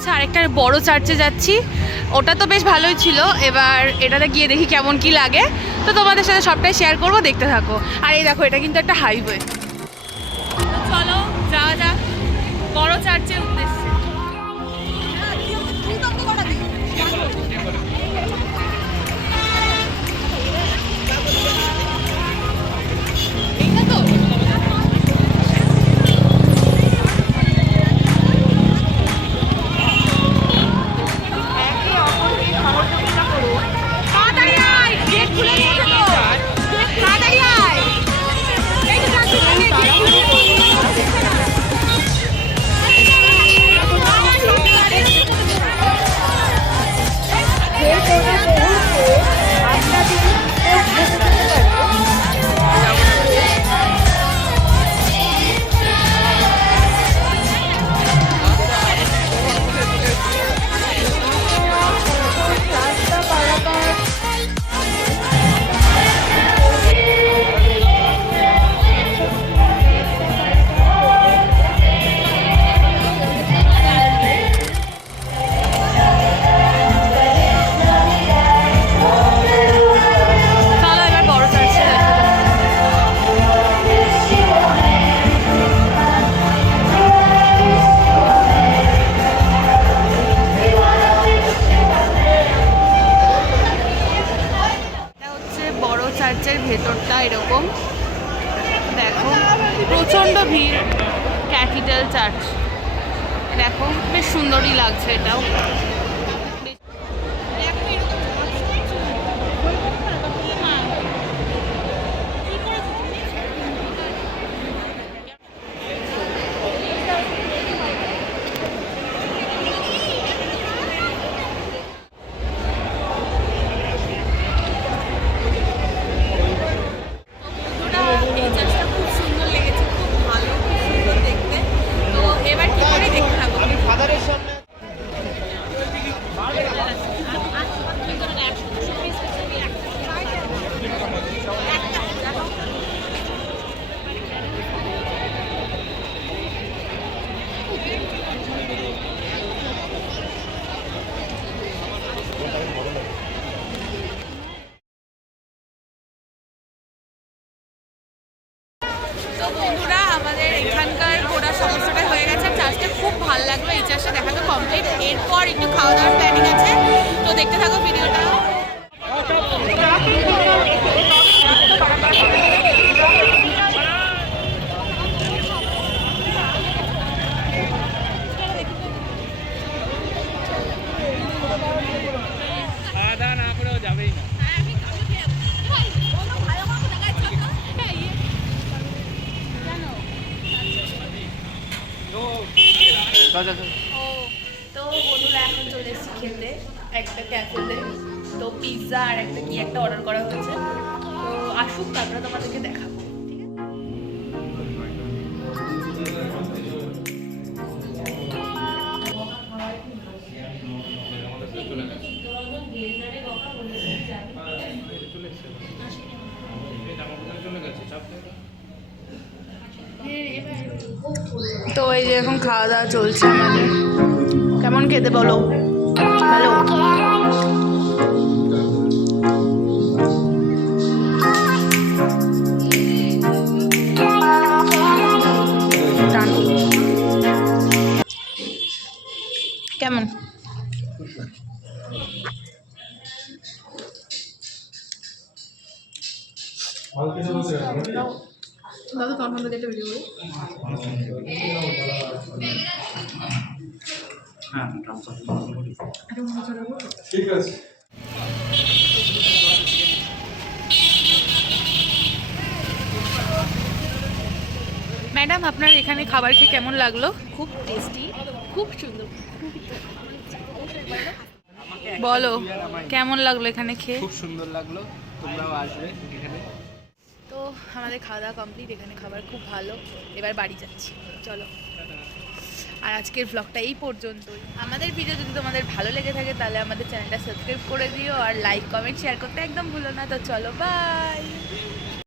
হচ্ছে আরেকটা বড় চার্চে যাচ্ছি, ওটা তো বেশ ভালোই ছিল, এবার এটাতে গিয়ে দেখি কেমন কি লাগে। তো তোমাদের সাথে সবটাই শেয়ার করবো, দেখতে থাকো। আর এই দেখো, এটা কিন্তু একটা হাইওয়ে। চলো যাওয়া যাক বড় চার্চের উদ্দেশ্যে। চার্চের ভেতরটা এরকম দেখো, প্রচণ্ড ভিড়। ক্যাথিড্রাল চার্চ দেখো, বেশ সুন্দরই লাগছে এটাও। তো বন্ধুরা, আমাদের এখানকার ঘোরার সমস্যাটা হয়ে গেছে। চার্চটা খুব ভালো লাগলো, এই চার্চটা দেখা তো কমপ্লিট। এরপর একটু খাওয়া দাওয়ার প্ল্যানিং আছে, তো দেখতে থাকো ভিডিওটা। খাওয়া দাওয়া না করেও যাবেই না। তো বন্ধুরা, এখন চলে এসেছি খেতে একটা ক্যাফেতে। তো পিৎজা আর একটা কি একটা অর্ডার করা হয়েছে, তো আসুক তারপরে তোমাদেরকে দেখাবো। তো এই যে এখন খাওয়া দাওয়া চলছে আমাদের। কেমন খেতে বলো? ভালো। কেমন? দাদা তোমার ফোন থেকে একটা ভিডিও করি। ঠিক আছে। ম্যাডাম, আপনার এখানে খাবার খেয়ে কেমন লাগলো? খুব টেস্টি, খুব সুন্দর। বলো কেমন লাগলো এখানে খেয়ে? খুব সুন্দর লাগলো, তোমরাও আসবে এখানে। তো আমাদের খাওয়া দাওয়া কমপ্লিট, এখানে খাবার খুব ভালো। এবার বাড়ি যাচ্ছি, চলো। আর আজকের ব্লগটা এই পর্যন্তই। আমাদের ভিডিও যদি তোমাদের ভালো লেগে থাকে তাহলে আমাদের চ্যানেলটা সাবস্ক্রাইব করে দিও, আর লাইক কমেন্ট শেয়ার করতে একদম ভুলো না। তো চলো, বাই।